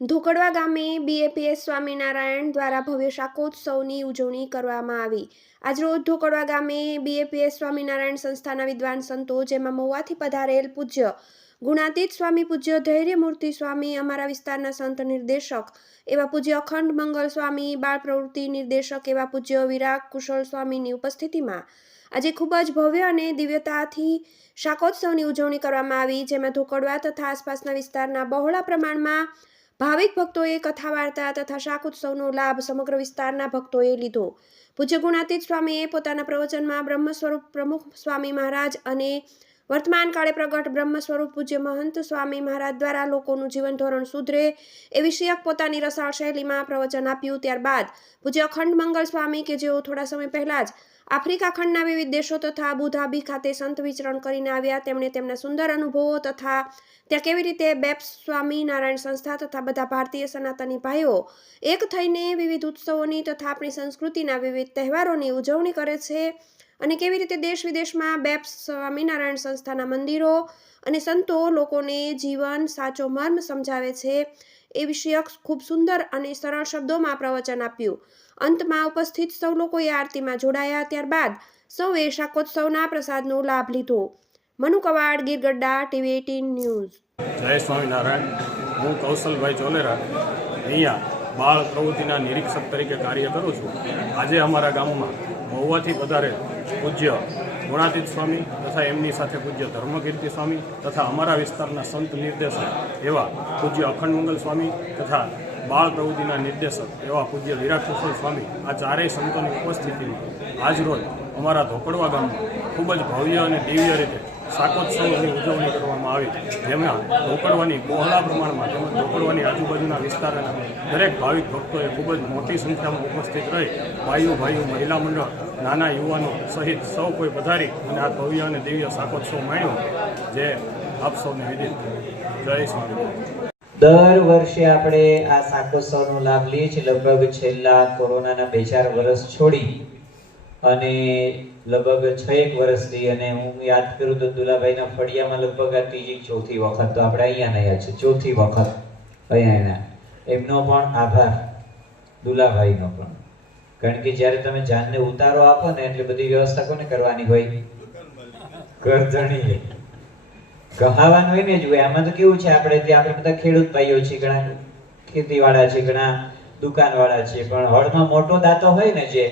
ધોકડવા ગામે બીએપીએસ સ્વામિનારાયણ દ્વારા ભવ્ય શાકોત્સવની ઉજવણી કરવામાં આવી। આજરોજ ધોકડવા ગામે બીએપીએસ સ્વામિનારાયણ સંસ્થાના વિદ્વાન સંતો, જેમાં મહુવાથી પધારેલ પૂજ્ય ગુણાતીત સ્વામી, પૂજ્ય ધૈર્યમૂર્તિ સ્વામી, અમારા વિસ્તારના સંત નિર્દેશક એવા પૂજ્ય અખંડ મંગલ સ્વામી, બાળ પ્રવૃત્તિ નિર્દેશક એવા પૂજ્ય વિરાગ કુશળ સ્વામીની ઉપસ્થિતિમાં આજે ખૂબ જ ભવ્ય અને દિવ્યતાથી શાકોત્સવની ઉજવણી કરવામાં આવી, જેમાં ધોકડવા તથા આસપાસના વિસ્તારના બહોળા પ્રમાણમાં ભાવિક ભક્તોએ કથા વાર્તા તથા શાકોત્સવનો લાભ સમગ્ર વિસ્તારના ભક્તોએ લીધો। પૂજ્ય ગુણાતીત સ્વામીએ પોતાના પ્રવચનમાં બ્રહ્મ સ્વરૂપ પ્રમુખ સ્વામી મહારાજ અને વર્તમાન કાળે પ્રગટ બ્રહ્મ સ્વરૂપ પૂજ્ય મહંત સ્વામી મહારાજ દ્વારા લોકોનું જીવન ધોરણ સુધરે એ વિષયક પોતાની રસાળ શૈલીમાં પ્રવચન આપ્યું। ત્યારબાદ પૂજ્ય અખંડ મંગલ સ્વામી, કે જેઓ થોડા સમય પહેલા જ આફ્રિકા ખંડના વિવિધ દેશો તથા અબુધાબી ખાતે સંત વિચરણ કરીને આવ્યા, તેમણે તેમના સુંદર અનુભવો તથા ત્યાં કેવી રીતે બેપ્સ સ્વામિનારાયણ સંસ્થા તથા બધા ભારતીય સનાતની ભાઈઓ એક થઈને વિવિધ ઉત્સવોની તથા આપણી સંસ્કૃતિના વિવિધ તહેવારોની ઉજવણી કરે છે અને કેવી રીતે દેશ વિદેશમાં બેપ્સ સ્વામિનારાયણ સંસ્થાના મંદિરો અને સંતો લોકોને જીવન સાચો મર્મ સમજાવે છે એ વિષયક ખૂબ સુંદર અને સરળ શબ્દોમાં પ્રવચન આપ્યું। અંતમાં ઉપસ્થિત સૌ લોકોએ આરતીમાં જોડાયા। ત્યારબાદ સૌએ શાકોત્સવના પ્રસાદનો લાભ લીધો। Manu Quad, Gir Gadhada, TV 18 news. જય સ્વામિનારાયણ। હું કૌશલભાઈ ચોલેરા અહીંયા બાળ પ્રવૃત્તિના નિરીક્ષક તરીકે કાર્ય કરું છું। આજે અમારા ગામમાં મહુવાથી પધારેલ પૂજ્ય ગુણાતીત સ્વામી તથા એમની સાથે પૂજ્ય ધર્મકીર્તિ સ્વામી તથા અમારા વિસ્તારના સંત નિર્દેશક એવા પૂજ્ય અખંડ મંગલ સ્વામી તથા બાળ પ્રવૃત્તિના નિર્દેશક એવા પૂજ્ય વિરાગ કુશળ સ્વામી, આ ચારેય સંતોની ઉપસ્થિતિમાં આજરોજ અમારા ધોકડવા ગામમાં ખૂબ જ ભવ્ય અને દિવ્ય રીતે શાકોત્સવની ઉજવણી કરવામાં આવી, જેમાં ધોકડવાની બહોળા પ્રમાણમાં તેમજ ધોકડવાની આજુબાજુના વિસ્તારના દરેક ભાવિક ભક્તોએ ખૂબ જ મોટી સંખ્યામાં ઉપસ્થિત રહી ભાઈઓ, મહિલા મંડળ, નાના યુવાનો સહિત સૌ કોઈ પધારી અને આ ભવ્ય અને દિવ્ય શાકોત્સવ માણ્યો, જે આપ સૌને વિદિત। જય સ્વામિનારાયણ। દર વર્ષે આપણે આ શાકોત્સવનો લાભ લઈએ છીએ, લગભગ છેલ્લા કોરોનાના 2-4 વર્ષ છોડી અને લગભગ 6-1 વર્ષથી, અને હું યાદ કરું તો દુલાભાઈના ફળિયામાં લગભગ આ 3જી-4થી વખત તો આપણે અહીંયા આવ્યા છે, 4થી વખત અહીંયા એમનો પણ આભાર, દુલાભાઈનો પણ, કારણ કે જ્યારે તમે જાનને ઉતારો આપો ને એટલે બધી વ્યવસ્થા કોને કરવાની હોય? કરધણીએ કહાવાનું હોય ને જ હોય। આમાં તો કેવું છે, આપણે બધા ખેડૂત ભાઈઓ છીએ, ઘણા ખેતીવાળા છે, ઘણા દુકાનવાળા છે, પણ હળમાં મોટો દાંતો હોય ને જે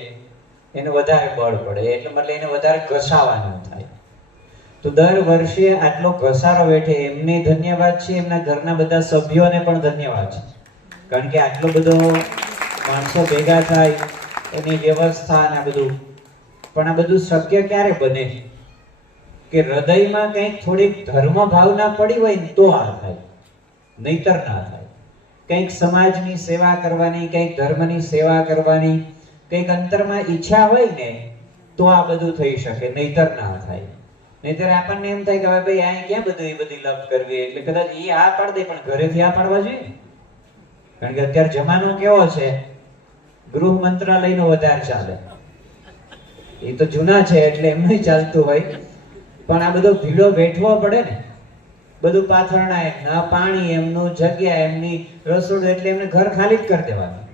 એને વધારે બળ પડે, એટલે મતલબ એને વધારે ઘસાવાનું થાય। તો દર વર્ષે આટલો ઘસારો વેઠે એમને ધન્યવાદ છે, એમના ઘરના બધા સભ્યોને પણ ધન્યવાદ છે, કારણ કે આટલો બધો માણસો ભેગા થાય એની વ્યવસ્થા અને આ બધું, પણ આ બધું શક્ય ક્યારે બને કે હૃદયમાં કંઈક થોડીક ધર્મ ભાવના પડી હોય ને તો આ થાય, નહીતર ના થાય। કંઈક સમાજની સેવા કરવાની, કંઈક ધર્મની સેવા કરવાની, કંઈક અંતરમાં ઈચ્છા હોય ને તો આ બધું થઈ શકે, નહીતર ના થાય। નહીતર આપણને એમ થાય કે હવે ભાઈ અહીં ક્યાં બધી લપ કરવી, એટલે કદાચ એ આ પાડ દે પણ ઘરેથી આ પાડવા જોઈએ, કારણ કે અત્યારે જમાનો કેવો છે, ગૃહ મંત્રાલયનો વધારે ચાલે, એ તો જૂના છે એટલે એમનું ચાલતું હોય, પણ આ બધો ભીડો વેઠવો પડે ને, બધું પાથરણા એમના, પાણી એમનું, જગ્યા એમની, રસોડું, એટલે એમને ઘર ખાલી જ કરી દેવાનું।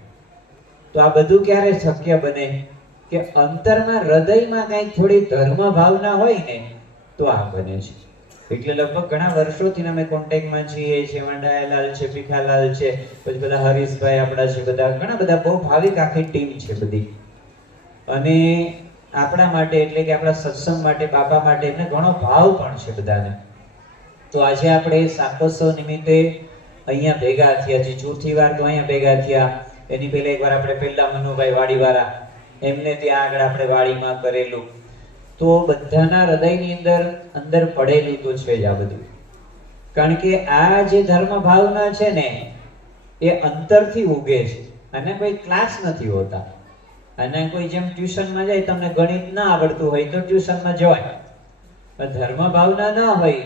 તો આ બધું ક્યારે શક્ય બને કે અંતરમાં હૃદયમાં કંઈક થોડી ધર્મ ભાવના હોય ને તો આ બને છે। એટલે લગભગ ઘણા વર્ષોથી અમે કોન્ટેક્ટમાં છીએ, ડાયાલાલ છે, ભીખાલાલ છે, પછી બધા હરીશભાઈ આપણા છે, બધા ઘણા બધા બહુ ભાવિક આખી ટીમ છે બધી, અને આપણા માટે એટલે કે આપણા સત્સંગ માટે, બાપા માટે એમને ઘણો ભાવ પણ છે બધાને। તો આજે આપણે શાકોત્સવ નિમિત્તે અહીંયા ભેગા થયા છીએ, 4થી વાર તો અહીંયા ભેગા થયા। એની પહેલા એકવાર આપણે પહેલા મનુભાઈ વાડીવાળા, એમને ત્યાં આગળ આપણે વાડીમાં કરેલું, તો બધાના હૃદયની અંદર પડેલું તો છે જ આ બધું, કારણ કે આ જે ધર્મ ભાવના છે ને એ અંતરથી ઉગે છે, અને કોઈ ક્લાસ નથી હોતા, અને કોઈ જેમ ટ્યુશનમાં જાય, તમને ગણિત ના આવડતું હોય તો ટ્યુશનમાં જવાય, ધર્મ ભાવના ના હોય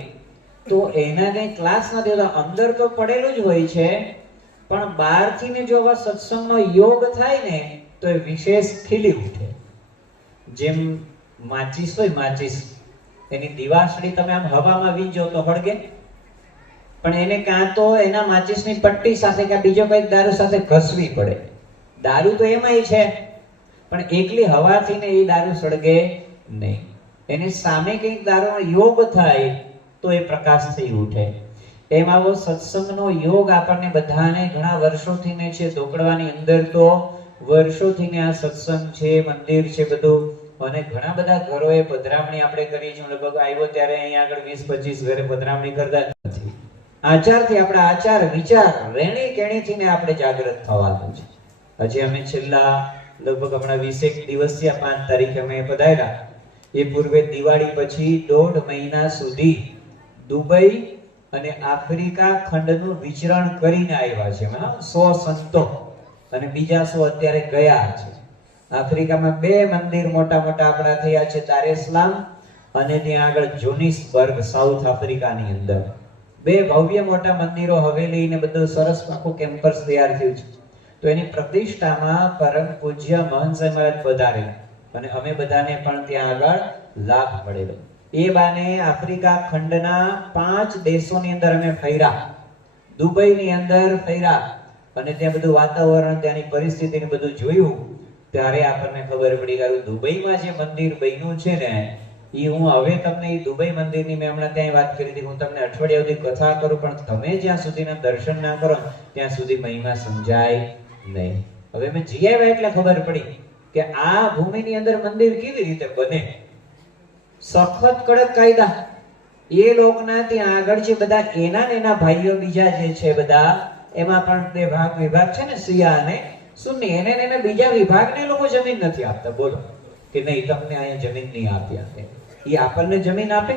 તો એના કઈ ક્લાસ નથી હોતા, અંદર તો પડેલું જ હોય છે, પણ બહારથી ને જો સત્સંગનો યોગ થાય ને તો એ વિશેષ ખીલી ઉઠે। જેમ માચીસ હોય, માચીસ એની દિવાસળી તમે આમ હવામાં વીંજો તો હળગે, પણ એને કાં તો એના માચિસની પટ્ટી સાથે કે બીજો કંઈક દારૂ સાથે ઘસવી પડે. દારૂ તો એમાંય છે, પણ એકલી હવાથી ને એ દારૂ સળગે નહીં. એની સામે કંઈક દારૂનો યોગ થાય તો એ પ્રકાશ થઈ ઉઠે. એમ આવો સત્સંગનો યોગ આપણને બધાને ઘણા વર્ષોથી ને છે. ઢોકળવાની અંદર તો વર્ષોથી ને આ સત્સંગ છે, મંદિર છે બધું, અને ઘણા બધા ઘરોએ પધરામણી આપણે કરી છે. લગભગ આવ્યો ત્યારે અહીંયા આગળ 20-25 ઘરે પધરામણી કરતા નથી. આચારથી આપણા આચાર વિચાર રેણી કેણીથી ને આપણે જાગૃત થવાનું છે. હજી અમે છેલ્લા લગભગ હમણાં 20 દિવસથી 5 તારીખે અમે પધાર્યા. એ પૂર્વે દિવાળી પછી 1.5 મહિના સુધી દુબઈ અને આફ્રિકા ખંડનું વિચરણ કરીને આવ્યા છે. 100 સંતો અને બીજા 100 અત્યારે ગયા છે. આફ્રિકામાં 2 મંદિર મોટા મોટા આપણા થયા છે, દાર ઇસ્લામ અને ત્યાં આગળ જોનિસબર્ગ સાઉથ આફ્રિકાની અંદર 2 ભવ્ય મોટા મંદિરો, હવેલી ને બધું સરસ આખું કેમ્પસ તૈયાર થયું છે. તો એની પ્રતિષ્ઠામાં પરમ પૂજ્ય મહંત સાહેબ મહારાજ પધારેલા અને અમે બધાને પણ ત્યાં આગળ લાભ મળેલો. એ બાને આફ્રિકા ખંડના 5 દેશોની અંદર અમે ફર્યા, દુબઈની અંદર ફર્યા અને ત્યાં બધું વાતાવરણ, ત્યાંની પરિસ્થિતિને બધું જોયું. ત્યારે આપણને ખબર પડી કે દુબઈમાં જે મંદિર બન્યું છે ને, એ હું હવે તમને એ દુબઈ મંદિરની મેં હમણાં ત્યાં વાત કરી હતી, હું તમને અઠવાડિયા સુધી કથા કરું, પણ તમે જ્યાં સુધીના દર્શન ના કરો ત્યાં સુધી મહિમા સમજાય નહીં. હવે મેં જઈ આવ્યા એટલે ખબર પડી કે આ ભૂમિની અંદર મંદિર કેવી રીતે બને. સખત કડક કાયદા. એ લોકના ત્યાં આગળ છે બધા એના ભાઈઓ બીજા જે છે બધા, એમાં પણ બે વિભાગ છે ને, શિયા અને સુન્ની. એને બીજા વિભાગને લોકો જમીન નથી આપતા. બોલો કે નહીં તમને અહીંયા જમીન નહીં આપી આપે. એ આપણને જમીન આપે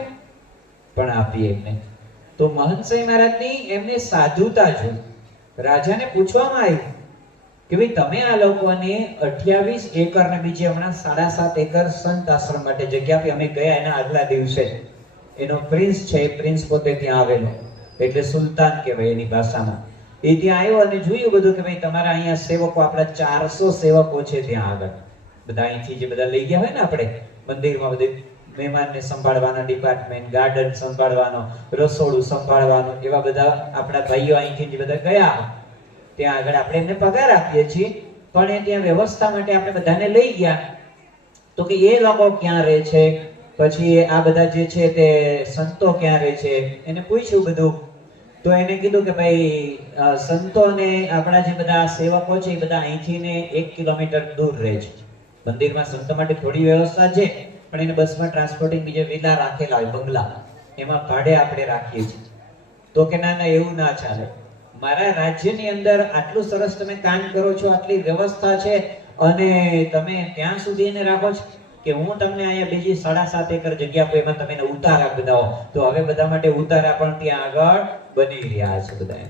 પણ આપીએ એમને. તો મહંત સાહેબ મહારાજની એમને સાધુતા જોઈ. રાજાને પૂછવામાં આવ્યું કે ભાઈ તમે આ લોકોને 28 એકર ને બીજી હમણાં 7.5 એકર સંત આશ્રમ માટે જગ્યા આપી. અમે ગયા એના આગલા દિવસે. એનો પ્રિન્સ છે, એ પ્રિન્સ પોતે ત્યાં આવેલો, એટલે સુલતાન કહેવાય એની ભાષામાં. એ ત્યાં આવ્યો અને જોયું બધું કે ભાઈ તમારા અહીંયા સેવકો, આપણા 400 સેવકો છે ત્યાં આગળ. બધા અહીંથી જે બધા લઈ ગયા હોય ને આપણે મંદિરમાં, બધે મહેમાનને સંભાળવાના ડિપાર્ટમેન્ટ, ગાર્ડન સંભાળવાનો, રસોડું સંભાળવાનું, એવા બધા આપણા ભાઈઓ અહીંથી જે બધા ગયા ત્યાં આગળ આપણે એમને પગાર આપીએ છીએ. પણ એ ત્યાં વ્યવસ્થા માટે આપણે બધાને લઈ ગયા. તો કે એ લોકો ક્યાં રહે છે, પછી આ બધા જે છે તે સંતો ક્યાં રહે છે, એને પૂછ્યું બધું. તો એને કીધું કે ભાઈ સંતો ને આપણા જે બધા સેવકો છે એ બધા અહીંથી ને 1 કિલોમીટર દૂર રહે છે. મંદિરમાં સંતો માટે થોડી વ્યવસ્થા છે, પણ એને બસમાં ટ્રાન્સપોર્ટિંગ બીજે વિલા રાખેલા હોય, બંગલા, એમાં ભાડે આપણે રાખીએ છીએ. તો કે ના એવું ના ચાલે. મારા રાજ્યની અંદર આટલું સરસ તમે કામ કરો છો, આટલી વ્યવસ્થા છે, અને તમે ત્યાં સુધી એને રાખો છો કે હું તમને અહીંયા બીજી 7.5 એકર જગ્યા આપું, એમાં તમે ઉતારા બધાઓ. તો હવે બધા માટે ઉતારા પણ ત્યાં આગળ બની રહ્યા છે બધા.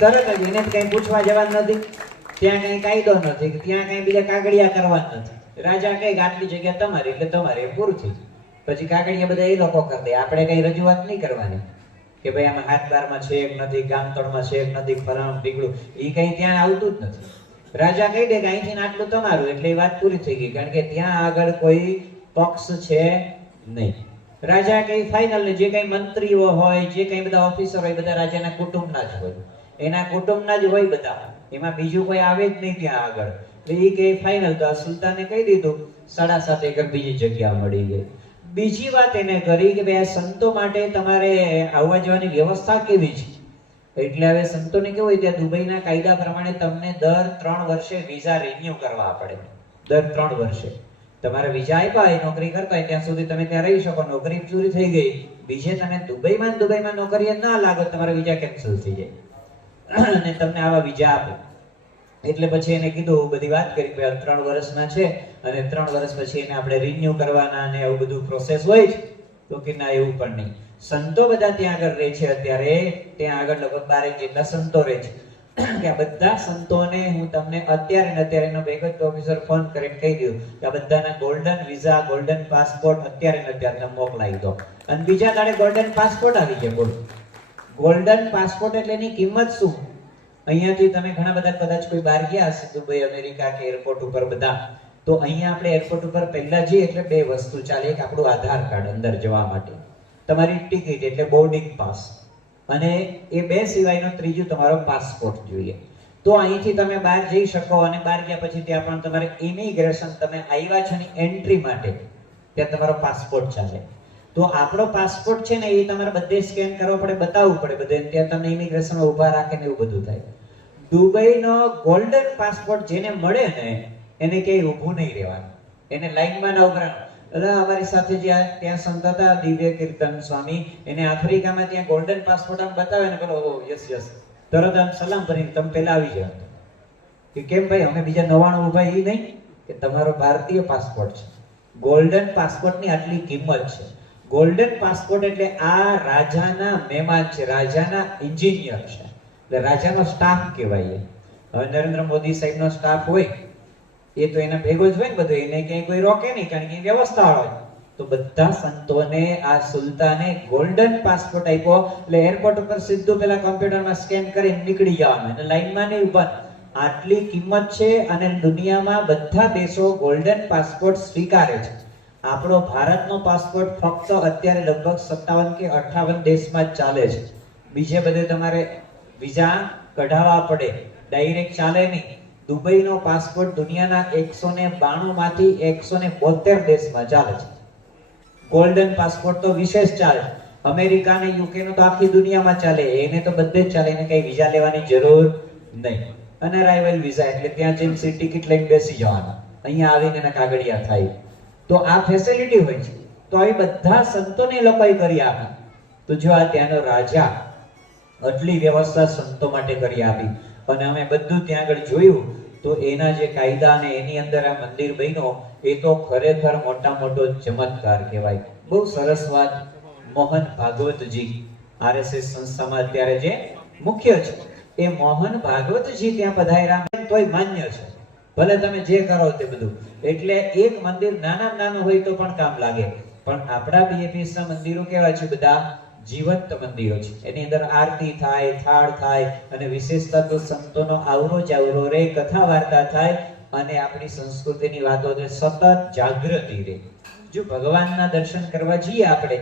તરત જ એને કઈ પૂછવા જવાનું નથી, ત્યાં કઈ કાયદો નથી, ત્યાં કઈ બીજા કાગળિયા કરવાના નથી. રાજા કઈ આટલી જગ્યા તમારી એટલે તમારે પૂરું થયું. પછી કાગળિયા બધા એ લોકો કરી દે. આપણે કઈ રજૂઆત નહીં કરવાની કે ભાઈ આમાં હાથબારમાં છે કે નથી, ગામતળમાં છે કે નથી, ફલાણું ઢીકડું, એ કઈ ત્યાં આવતું જ નથી. રાજા કહી દે કે અહીંથી આટલું તમારું, એટલે એ વાત પૂરી થઈ ગઈ. કારણ કે ત્યાં આગળ કોઈ પક્ષ છે નહીં. રાજા કઈ ફાઇનલ ને જે કઈ મંત્રીઓ હોય, જે કઈ બધા ઓફિસર હોય, બધા રાજાના કુટુંબના જ હોય, એના કુટુંબના જ હોય બધા, એમાં બીજું કોઈ આવે જ નહીં ત્યાં આગળ. એટલે એ કઈ ફાઇનલ. તો આ સુલતાને કહી દીધું 7.5 એકર બીજી જગ્યા મળી ગઈ. બીજી વાત એને કરી કે ભાઈ આ સંતો માટે તમારે આવવા જવાની વ્યવસ્થા કેવી છે. એટલે હવે સંતોને કેવું હોય, ત્યાં દુબઈના કાયદા પ્રમાણે તમને દર 3 વર્ષે વિઝા રિન્યુ કરવા પડે. દર 3 વર્ષે તમારે વિઝા આપ્યા હોય, નોકરી કરતા હોય ત્યાં સુધી તમે ત્યાં રહી શકો. નોકરી પૂરી થઈ ગઈ, બીજે તમે દુબઈમાં નોકરીએ ના લાગો, તમારા વિઝા કેન્સલ થઈ જાય અને તમને આવા વિઝા આપે. એટલે પછી એને કીધું, બધી વાત કરી કે 3 વર્ષના છે અને 3 વર્ષ પછી એને આપણે રિન્યુ કરવાના અને એવું બધું પ્રોસેસ હોય છે. તો કે ના એવું પણ નહીં. સંતો બધા ત્યાં આગળ રહે છે. અત્યારે ત્યાં આગળ લગભગ 12 જેટલા સંતો રહે છે. કે આ બધા સંતોને હું તમને અત્યારે એનો બેકઅપ ઓફિસર ફોન કરીને કહી દઉં કે આ બધાના ગોલ્ડન વિઝા, ગોલ્ડન પાસપોર્ટ અત્યારે મોકલાવી દો. અને બીજા દાડે ગોલ્ડન પાસપોર્ટ આવી જાય. બોલો, ગોલ્ડન પાસપોર્ટ એટલે એની કિંમત શું? અહીંયાથી તમે ઘણા બધા કદાચ કોઈ બહાર ગયા હશે, દુબઈ, અમેરિકા કે એરપોર્ટ ઉપર બધા, તો અહીંયા આપણે એરપોર્ટ ઉપર પહેલા જઈએ એટલે 2 વસ્તુ ચાલે. એક આપણું આધાર કાર્ડ અંદર જવા માટે, તમારી ટિકિટ એટલે બોર્ડિંગ પાસ, અને એ બે સિવાયનો ત્રીજું તમારો પાસપોર્ટ જોઈએ. તો અહીંથી તમે બહાર જઈ શકો અને બહાર ગયા પછી ત્યાં પણ તમારે ઇમિગ્રેશન, તમે આવ્યા છો ની એન્ટ્રી માટે ત્યાં તમારો પાસપોર્ટ ચાલે. તો આપણો પાસપોર્ટ છે ને એ તમારે બધે સ્કેન કરવો પડે, બતાવવું પડે બધે, ત્યાં તમને ઇમિગ્રેશનમાં ઊભા રાખે ને એવું બધું થાય. દુબઈનો ગોલ્ડન પાસપોર્ટ જેને મળે ને એને ક્યાંય ઊભું નહીં રહેવાનું, એને લાઈનમાં ના ઉભા રહેવાનું. અમારી સાથે જે ત્યાં સંત હતા દિવ્ય કીર્તન સ્વામી, એને આફ્રિકામાં ત્યાં ગોલ્ડન પાસપોર્ટ આમ બતાવે ને પેલો યસ યસ તરત આમ સલામ કરીને તમે પેલા આવી જાવ કે કેમ ભાઈ અમે બીજા 99 ઉભા એ નહીં કે તમારો ભારતીય પાસપોર્ટ છે. ગોલ્ડન પાસપોર્ટની આટલી કિંમત છે. ગોલ્ડન પાસપોર્ટ એટલે આ રાજાના મહેમાન છે, રાજાના એન્જિનિયર છે, એટલે રાજાનો સ્ટાફ કહેવાય. હવે નરેન્દ્ર મોદી સાહેબનો સ્ટાફ હોય એ તો એના ભેગો જ હોય ને બધું, એને ક્યાંય કોઈ રોકે નહીં કારણ કે વ્યવસ્થા હોય. તો બધા સંતોને આ સુલતાને ગોલ્ડન પાસપોર્ટ આપ્યો એટલે એરપોર્ટ ઉપર સીધું પેલા કોમ્પ્યુટરમાં સ્કેન કરીને નીકળી જવાનું, અને લાઈનમાં નહીં ઉભા. આટલી કિંમત છે અને દુનિયામાં બધા દેશો ગોલ્ડન પાસપોર્ટ સ્વીકારે છે. આપણો ભારતનો પાસપોર્ટ ફક્ત અત્યારે લગભગ 57 કે 58 દેશમાં જ ચાલે છે. બીજે બધે તમારે વિઝા કઢાવવા પડે, ડાયરેક્ટ ચાલે નહીં. દુબઈનો પાસપોર્ટ દુનિયાના 192 માંથી 172 દેશમાં ચાલે છે. ગોલ્ડન પાસપોર્ટ તો વિશેષ ચાલે. અમેરિકા અને યુકે નો તો આખી દુનિયામાં ચાલે, એને તો બધે જ ચાલે, એને કઈ વિઝા લેવાની જરૂર નહીં. અને અરાઇવલ વિઝા એટલે ત્યાં જઈને સીટ ટિકિટ લઈને બેસી જવાના, અહીંયા આવીને એના કાગળિયા થાય. તો આ ફેસિલિટી હોય છે. તો આવી બધા સંતોને લોકોએ કરી આપી. તો જો આ ત્યાંનો રાજા આટલી વ્યવસ્થા સંતો માટે કરી આપી અને અમે બધું ત્યાં આગળ જોયું, તો એના જે કાયદા અને એની અંદર આ મંદિર બન્યો એ તો ખરેખર મોટા મોટો ચમત્કાર કહેવાય. બહુ સરસ વાત. મોહન ભાગવતજી આરએસએસ સંસ્થામાં અત્યારે જે મુખ્ય છે, એ મોહન ભાગવતજી ત્યાં પધાર્યા તોય માન્ય છે, ભલે તમે જે કરો તે બધું. એટલે એક મંદિર નાના નાનું હોય તો પણ કામ લાગે. પણ આપણા બીએપીએસ ના મંદિરો કેવા છે? બધા જીવંત મંદિરો છે. એની અંદર આરતી થાય, થાળ થાય, અને વિશેષતા તો સંતોનો આવરો જાવરો રે, કથા વાર્તા થાય, અને આપણી સંસ્કૃતિની વાતો સતત જાગૃતિ રહે. જો ભગવાનના દર્શન કરવા જઈએ આપણે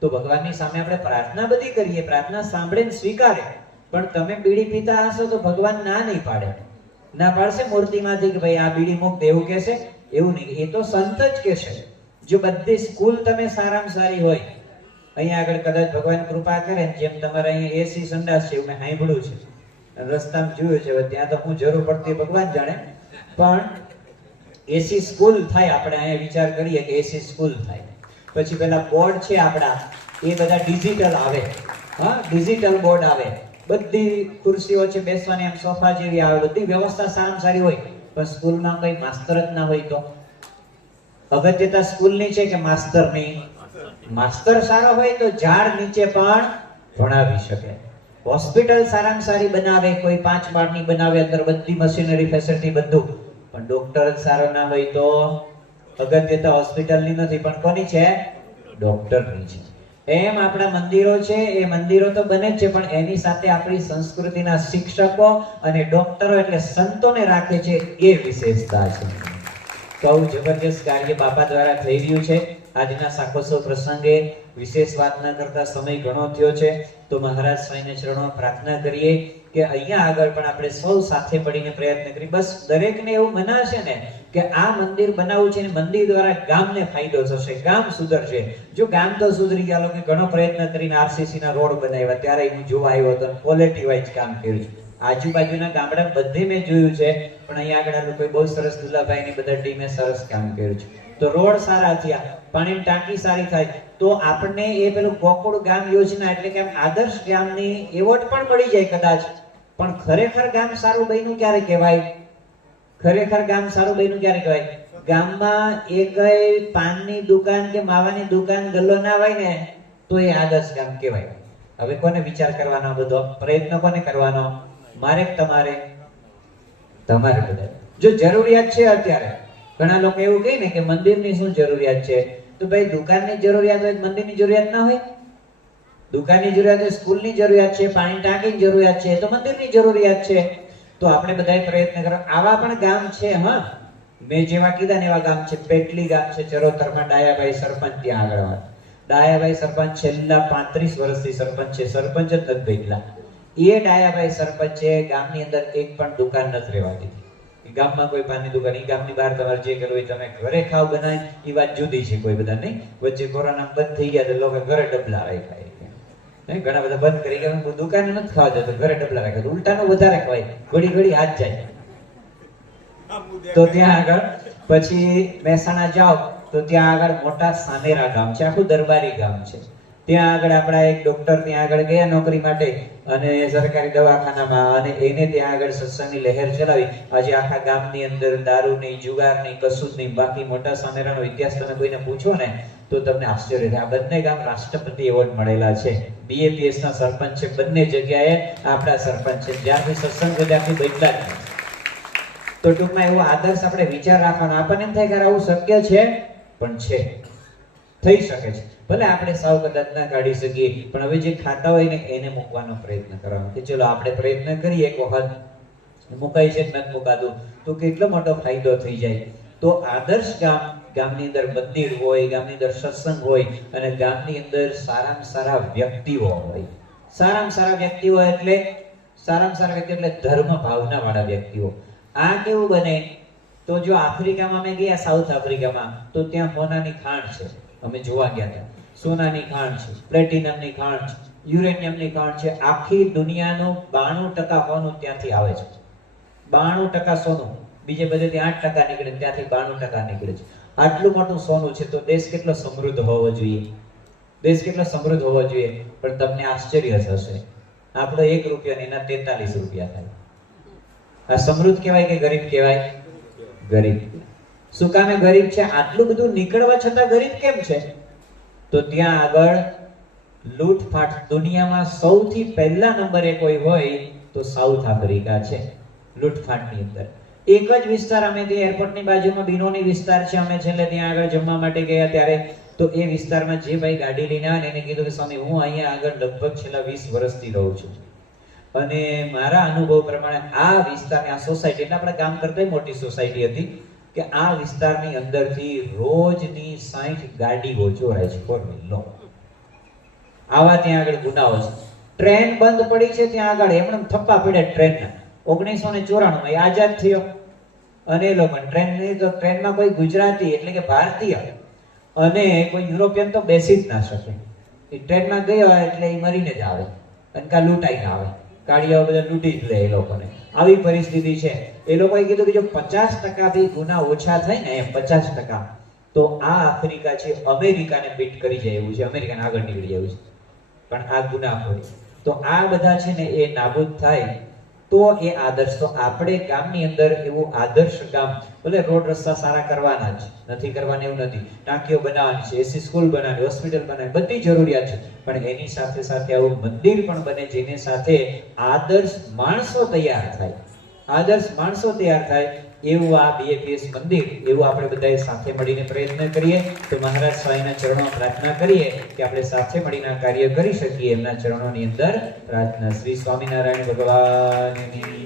તો ભગવાનની સામે આપણે પ્રાર્થના બધી કરીએ, પ્રાર્થના સાંભળે સ્વીકારે, પણ તમે બીડી પીતા હશો તો ભગવાન ના નહીં પાડે. ના પાડશે મૂર્તિમાંથી કે ભાઈ આ બીડી મુક્ત એવું કહેશે? એવું નહીં, એ તો સંત જ કહેશે. જો બધી સ્કૂલ તમે સારામાં સારી હોય, અહીંયા આગળ કદાચ ભગવાન કૃપા કરે, જેમ તમારે અહીંયા એસી સંડાસ છે એવું મેં સાંભળ્યું છે, રસ્તામાં જોયું છે, ત્યાં તો હું જરૂર પડતી ભગવાન જાણે, પણ એસી સ્કૂલ થાય. આપણે અહીંયા વિચાર કરીએ કે એસી સ્કૂલ થાય, પછી પેલા બોર્ડ છે આપણા એ બધા ડિજિટલ આવે, હા ડિજિટલ બોર્ડ આવે, બધી ખુરશીઓ છે બેસવાની એમ સોફા જેવી આવે, બધી વ્યવસ્થા સારામાં સારી હોય, પણ સ્કૂલમાં કઈ માસ્તર જ ના હોય તો અગત્યતા સ્કૂલની છે કે માસ્તરની? માસ્તર સારો હોય તો ઝાડ નીચે પણ ભણાવી શકે. હોસ્પિટલ સારામાં સારી બનાવે, કોઈ 5 માળની બનાવે, અંદર બધી મશીનરી ફેસિલિટી બધું, પણ ડોક્ટર જ સારો ના હોય તો અગત્યતા હોસ્પિટલની નથી, પણ કોની છે? ડોક્ટરની છે. એમ આપણા મંદિરો છે, એ મંદિરો તો બને જ છે, પણ એની સાથે આપણી સંસ્કૃતિના શિક્ષકો અને ડોક્ટરો એટલે સંતોને રાખે છે, એ વિશેષતા છે. તો આવું જબરજસ્ત કાર્ય બાપા દ્વારા થઈ રહ્યું છે. આજના શાકોત્સવ પ્રસંગે વિશેષ વાત ન કરતા સમય ઘણો થયો છે, તો મહારાજ સ્વામીને ચરણોમાં પ્રાર્થના કરીએ કે અહીંયા આગળ પણ આપણે સૌ સાથે મળીને પ્રયત્ન કરીએ. બસ દરેકને એવું મનાશે ને કે આ મંદિર બનાવવું છે, ને મંદિર દ્વારા ગામને ફાયદો થશે, ગામ સુધરશે. જો ગામ તો સુધરી ગયા, લોકો ઘણો પ્રયત્ન કરીને આરસીસી ના રોડ બનાવ્યા, ત્યારે હું જોવા આવ્યો હતો, ક્વોલિટી વાઇઝ કામ કર્યું છે. આજુબાજુના ગામડા બધે મેં જોયું છે, પણ અહીંયા આગળ લોકોએ બહુ સરસ, દુલાભાઈ ની બધા ટીમે સરસ કામ કર્યું છે. તો રોડ સારા થયા, પાણીની ટાંકી સારી થાય, તો આપણને એ પેલું ગોકુળ ગામ યોજના એટલે કે આદર્શ ગામની એવોર્ડ પણ મળી જાય કદાચ. પણ ખરેખર ગામ સારું બન્યું ક્યારે કહેવાય? ખરેખર ગામ સારું બન્યું ક્યારે કહેવાય? ગામમાં એક પાનની દુકાન કે માવાની દુકાન ગલ્લો ના હોય ને તો એ આદર્શ ગામ કહેવાય. હવે કોને વિચાર કરવાનો? બધો પ્રયત્ન કોને કરવાનો? મારે તમારે? તમારે બધા. જો જરૂરિયાત છે, અત્યારે ઘણા લોકો એવું કહે ને કે મંદિરની શું જરૂરિયાત છે, તો ભાઈ દુકાનની જરૂરિયાત હોય, મંદિરની જરૂરિયાત ના હોય? દુકાનની જરૂરિયાત હોય, સ્કૂલની જરૂરિયાત છે, પાણી ટાંકીની જરૂરિયાત છે, તો મંદિરની જરૂરિયાત છે. તો આપણે બધાએ પ્રયત્ન કરો. આવા પણ ગામ છે, હા મેં જેવા કીધા ને એવા ગામ છે. પેટલી ગામ છે ચરોતરમાં, ડાયાભાઈ સરપંચ ત્યાં આગળ. ડાયાભાઈ સરપંચ છેલ્લા 35 વર્ષથી સરપંચ છે, સરપંચ જ નથી બદલા. એ ડાયાભાઈ સરપંચે ગામની અંદર એક પણ દુકાન નથી રહેવા દીધી. ગામમાં કોઈ પાનની દુકાન, એ ગામની બહાર તમારે જે કરવું હોય તમે ઘરે ખાવ બનાવી, એ વાત જુદી છે, કોઈ બધા નહીં. વચ્ચે કોરોના બંધ થઈ ગયા તો લોકો ઘરે ડબલા રાખ્યા, ઘણા બધા બંધ કરી ગયા, દુકાને નથી ખાવા જતો, ઘરે ડબલા રાખ્યા. ઉલટાનું વધારે ખવાય, ઘડી ઘડી હાથ જાય. તો ત્યાં આગળ પછી મહેસાણા જાઓ તો ત્યાં આગળ મોટા સાનેરા ગામ છે, આખું દરબારી ગામ છે. ત્યાં આગળ આપણા એક ડોક્ટર ત્યાં આગળ ગયા નોકરી માટે અને સરકારી દવાખાનામાં, અને એને ત્યાં આગળ સત્સંગની લહેર ચલાવી. આજે આખા ગામની અંદર દારૂ નહીં, જુગાર નહીં, કશું જ નહીં. બાકી મોટા સાનેરાનો ઇતિહાસ તમે કોઈને પૂછો ને તો તમને આશ્ચર્ય થાય. આ બંને ગામ રાષ્ટ્રપતિ એવોર્ડ મળેલા છે. BAPS ના સરપંચ છે બંને જગ્યાએ, આપણા સરપંચ છે. જ્યાંથી સત્સંગ ત્યાંથી બદલા જ. તો ટૂંકમાં એવો આદર્શ આપણે વિચાર રાખવાનો. આપણને એમ થાય કે આવું શક્ય છે, પણ છે, થઈ શકે છે. ભલે આપણે સાવ કદાચ ના કાઢી શકીએ, પણ હવે જે ખાતા હોય ને એને મૂકવાનો પ્રયત્ન કરવાનો, કે ચલો આપણે પ્રયત્ન કરીએ, એક વખત મુકાય છે નથી મુકાતું તો કેટલો મોટો ફાયદો થઈ જાય. તો આદર્શ ગામની અંદર મંદિર હોય, ગામની અંદર સત્સંગ હોય, અને ગામની અંદર સારામાં સારા વ્યક્તિઓ હોય. સારામાં સારા વ્યક્તિઓ એટલે ધર્મ ભાવના વાળા વ્યક્તિઓ. આ કેવું બને તો જો આફ્રિકામાં અમે ગયા, સાઉથ આફ્રિકામાં, તો ત્યાં સોનાની ખાણ છે. અમે જોવા ગયા હતા, સોનાની ખાણ છે, પ્લેટિનમની ખાણ છે, યુરેનિયમની ખાણ છે. આખી દુનિયાનું 92% સોનું ત્યાંથી આવે છે. 92% સોનું. બીજે બધેથી 8% નીકળે, ત્યાંથી 92% નીકળે છે. આટલું મોટું સોનું છે તો દેશ કેટલો સમૃદ્ધ હોવો જોઈએ, દેશ કેટલો સમૃદ્ધ હોવો જોઈએ. પણ તમને આશ્ચર્ય થશે, આપણો 1 રૂપિયા એના 43 રૂપિયા થાય. આ સમૃદ્ધ કહેવાય કે ગરીબ કહેવાય? ગરીબ. શું કામે ગરીબ છે? આટલું બધું નીકળવા છતાં ગરીબ કેમ છે? તો ત્યાં આગળ લૂંટફાટ. દુનિયામાં સૌથી પહેલા નંબરે કોઈ હોય તો સાઉથ આફ્રિકા છે લૂંટફાટની અંદર. એક જ વિસ્તાર, અમે તે એરપોર્ટની બાજુમાં બિનોની વિસ્તાર છે, અમે છેલ્લે ત્યાં આગળ જમવા માટે ગયા ત્યારે તો એ વિસ્તારમાં જે ભાઈ ગાડી લઈને આવે એને કીધું કે સ્વામી હું અહીંયા આગળ લગભગ છેલ્લા 20 વર્ષથી રહું છું, અને મારા અનુભવ પ્રમાણે આ વિસ્તારની, આ સોસાયટી, એટલે આપણા ગામ કરતા મોટી સોસાયટી હતી, કે આ વિસ્તારની અંદરથી રોજની 60 ગાડીઓ ચોરાય છે, 4 વ્હીલર. આવા ત્યાં આગળ ગુનાઓ છે. ટ્રેન બંધ પડી છે ત્યાં આગળ, એમણે થપ્પા પડ્યા ટ્રેનના. 1994 માં આઝાદ થયો, અને એ લોકો ટ્રેનમાં કોઈ ગુજરાતી એટલે કે ભારતીય અને કોઈ યુરોપિયન તો બેસી જ ના શકે. એ ટ્રેનમાં ગયો એટલે એ મરીને જ આવે, અને કા લૂંટાઈને આવે. ગાડીઓ બધા લૂંટી જ લે એ લોકોને. આવી પરિસ્થિતિ છે. એ લોકોએ કીધું કે જો 50% થી ગુના ઓછા થાય ને, એમ 50%, તો આ આફ્રિકા છે અમેરિકાને બીટ કરી જાય એવું છે, અમેરિકાને આગળ નીકળી જાય એવું છે. પણ આ ગુનાખોરી, તો આ બધા છે ને એ નાબૂદ થાય તો એ આદર્શ. તો આપણે ગામની અંદર એવું આદર્શ ગામ, ભલે રોડ રસ્તા સારા કરવાના જ નથી, કરવાના એવું નથી, ટાંકીઓ બનાવવાની છે, એસી સ્કૂલ બનાવવાની, હોસ્પિટલ બનાવવાની, બધી જરૂરિયાત છે, પણ એની સાથે સાથે આવું મંદિર પણ બને જેની સાથે આદર્શ માણસો તૈયાર થાય, આદર્શ માણસો તૈયાર થાય એવું આ BAPS મંદિર, એવું આપણે બધાએ સાથે મળીને પ્રયત્ન કરીએ. તો મહારાજ સ્વામીના ચરણોમાં પ્રાર્થના કરીએ કે આપણે સાથે મળીને આ કાર્ય કરી શકીએ. એમના ચરણોની અંદર પ્રાર્થના. શ્રી સ્વામિનારાયણ ભગવાનની